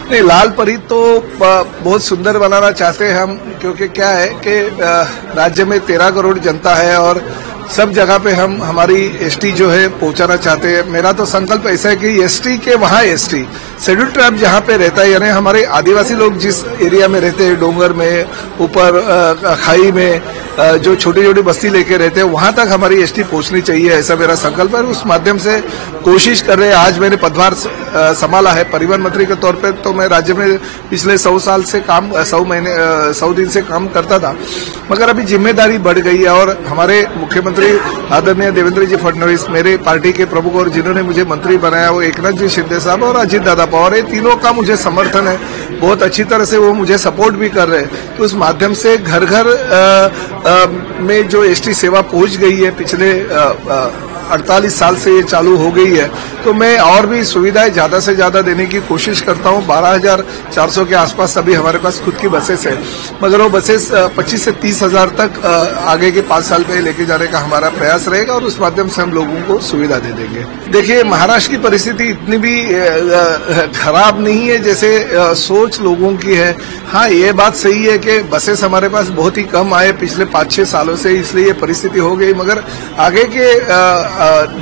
नहीं, लाल परी तो बहुत सुंदर बनाना चाहते हैं हम, क्योंकि क्या है कि राज्य में 13 करोड़ जनता है और सब जगह पे हम हमारी एसटी जो है पहुंचाना चाहते हैं। मेरा तो संकल्प ऐसा है कि एसटी के वहाँ एसटी शेड्यूल ट्राइब जहाँ पे रहता है, यानी हमारे आदिवासी लोग जिस एरिया में रहते हैं, डोंगर में, ऊपर खाई में, जो छोटी छोटी बस्ती लेके रहते हैं, वहां तक हमारी एसटी पहुंचनी चाहिए, ऐसा मेरा संकल्प है। उस माध्यम से कोशिश कर रहे हैं। आज मैंने पदभार संभाला है परिवहन मंत्री के तौर पे, तो मैं राज्य में पिछले 100 साल से 100 दिन से काम करता था, मगर अभी जिम्मेदारी बढ़ गई है और हमारे मुख्यमंत्री आदरणीय देवेंद्र जी फडणवीस, मेरे पार्टी के प्रमुख और जिन्होंने मुझे मंत्री बनाया, वो एकनाथ जी शिंदे साहब और अजित दादा पवार, ये तीनों का मुझे समर्थन है। बहुत अच्छी तरह से वो मुझे सपोर्ट भी कर रहे हैं। तो उस माध्यम से घर घर में जो एसटी सेवा पहुंच गई है, पिछले 48 साल से ये चालू हो गई है, तो मैं और भी सुविधाएं ज्यादा से ज्यादा देने की कोशिश करता हूं। 12,400 के आसपास अभी हमारे पास खुद की बसेस है, मगर वो बसेस 25 से 30 हजार तक आगे के 5 साल में लेके जाने का हमारा प्रयास रहेगा और उस माध्यम से हम लोगों को सुविधा दे देंगे। देखिए, महाराष्ट्र की परिस्थिति इतनी भी खराब नहीं है जैसे सोच लोगों की है। हाँ, ये बात सही है कि बसेस हमारे पास बहुत ही कम आए पिछले 5-6 सालों से, इसलिए ये परिस्थिति हो गई, मगर आगे के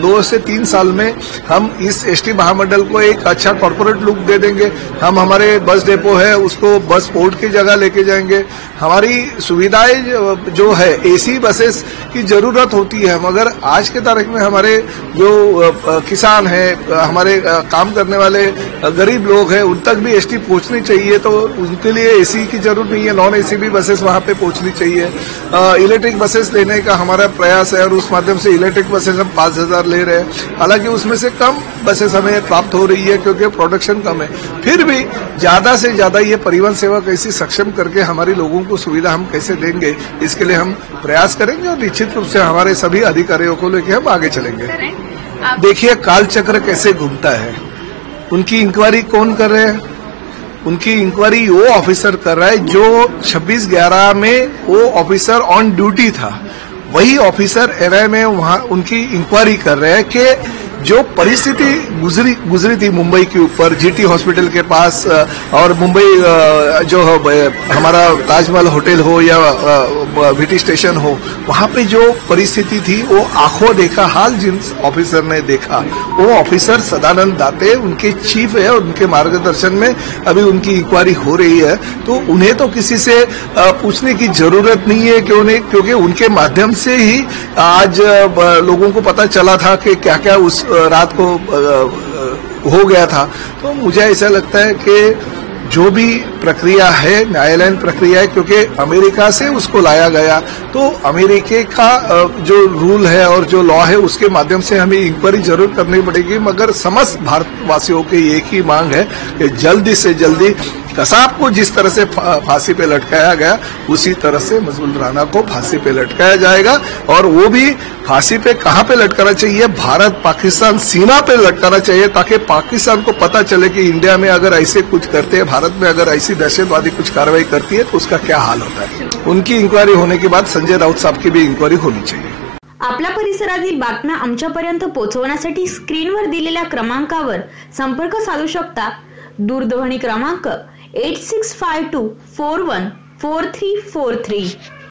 2 से 3 साल में हम इस एसटी महामंडल को एक अच्छा कॉर्पोरेट लुक दे देंगे। हम हमारे बस डेपो है उसको बस पोर्ट की जगह लेके जाएंगे। हमारी सुविधाएं जो है, एसी बसेस की जरूरत होती है, मगर आज के तारीख में हमारे जो किसान हैं, हमारे काम करने वाले गरीब लोग हैं, उन तक भी एसटी पहुंचनी चाहिए, तो उनके लिए एसी की जरूरत नहीं है, नॉन एसी भी बसेस वहां पे पहुंचनी चाहिए। इलेक्ट्रिक बसेस लेने का हमारा प्रयास है और उस माध्यम से इलेक्ट्रिक बसेस हम 5,000 ले रहे हैं। हालांकि उसमें से कम बसेस हमें प्राप्त हो रही है क्योंकि प्रोडक्शन कम है। फिर भी ज्यादा से ज्यादा ये परिवहन सेवा कैसे सक्षम करके हमारे लोगों को सुविधा हम कैसे देंगे, इसके लिए हम प्रयास करेंगे और निश्चित रूप से हमारे सभी अधिकारियों को लेकर हम आगे चलेंगे। देखिए, काल चक्र कैसे घूमता है, उनकी इंक्वायरी कौन कर रहे हैं? उनकी इंक्वायरी वो ऑफिसर कर रहा है जो 26/11 में वो ऑफिसर ऑन ड्यूटी था। वही ऑफिसर एनआई में वहां उनकी इंक्वायरी कर रहे हैं कि जो परिस्थिति गुजरी थी मुंबई के ऊपर, जीटी हॉस्पिटल के पास, और मुंबई जो हमारा ताजमहल होटल हो या वीटी स्टेशन हो, वहां पे जो परिस्थिति थी वो आंखों देखा हाल जिन ऑफिसर ने देखा, वो ऑफिसर सदानंद दाते उनके चीफ है और उनके मार्गदर्शन में अभी उनकी इंक्वायरी हो रही है। तो उन्हें तो किसी से पूछने की जरूरत नहीं है क्योंकि उनके माध्यम से ही आज लोगों को पता चला था कि क्या क्या उस रात को हो गया था। तो मुझे ऐसा लगता है कि जो भी प्रक्रिया है न्यायालयीन प्रक्रिया है, क्योंकि अमेरिका से उसको लाया गया, तो अमेरिका का जो रूल है और जो लॉ है उसके माध्यम से हमें इंक्वायरी जरूर करनी पड़ेगी। मगर समस्त भारतवासियों की एक ही मांग है कि जल्दी से जल्दी कसाब को जिस तरह से फांसी पे लटकाया गया, उसी तरह से मजबूल राणा को फांसी पे लटकाया जाएगा। और वो भी फांसी पे कहां पे लटकाना चाहिए? भारत पाकिस्तान सीमा पे लटकाना चाहिए, ताकि पाकिस्तान को पता चले कि इंडिया में अगर ऐसे कुछ करते हैं, भारत में अगर ऐसी दहशतवादी कुछ कार्रवाई करती है तो उसका क्या हाल होता है। उनकी इंक्वायरी होने के बाद संजय राउत साहब की भी इंक्वायरी होनी चाहिए। आपल्या परिसरातील बातम्या आमच्यापर्यंत पोहोचवण्यासाठी स्क्रीनवर दिलेल्या क्रमांकावर संपर्क साधू शकता। दूरध्वनी क्रमांक 8652414343।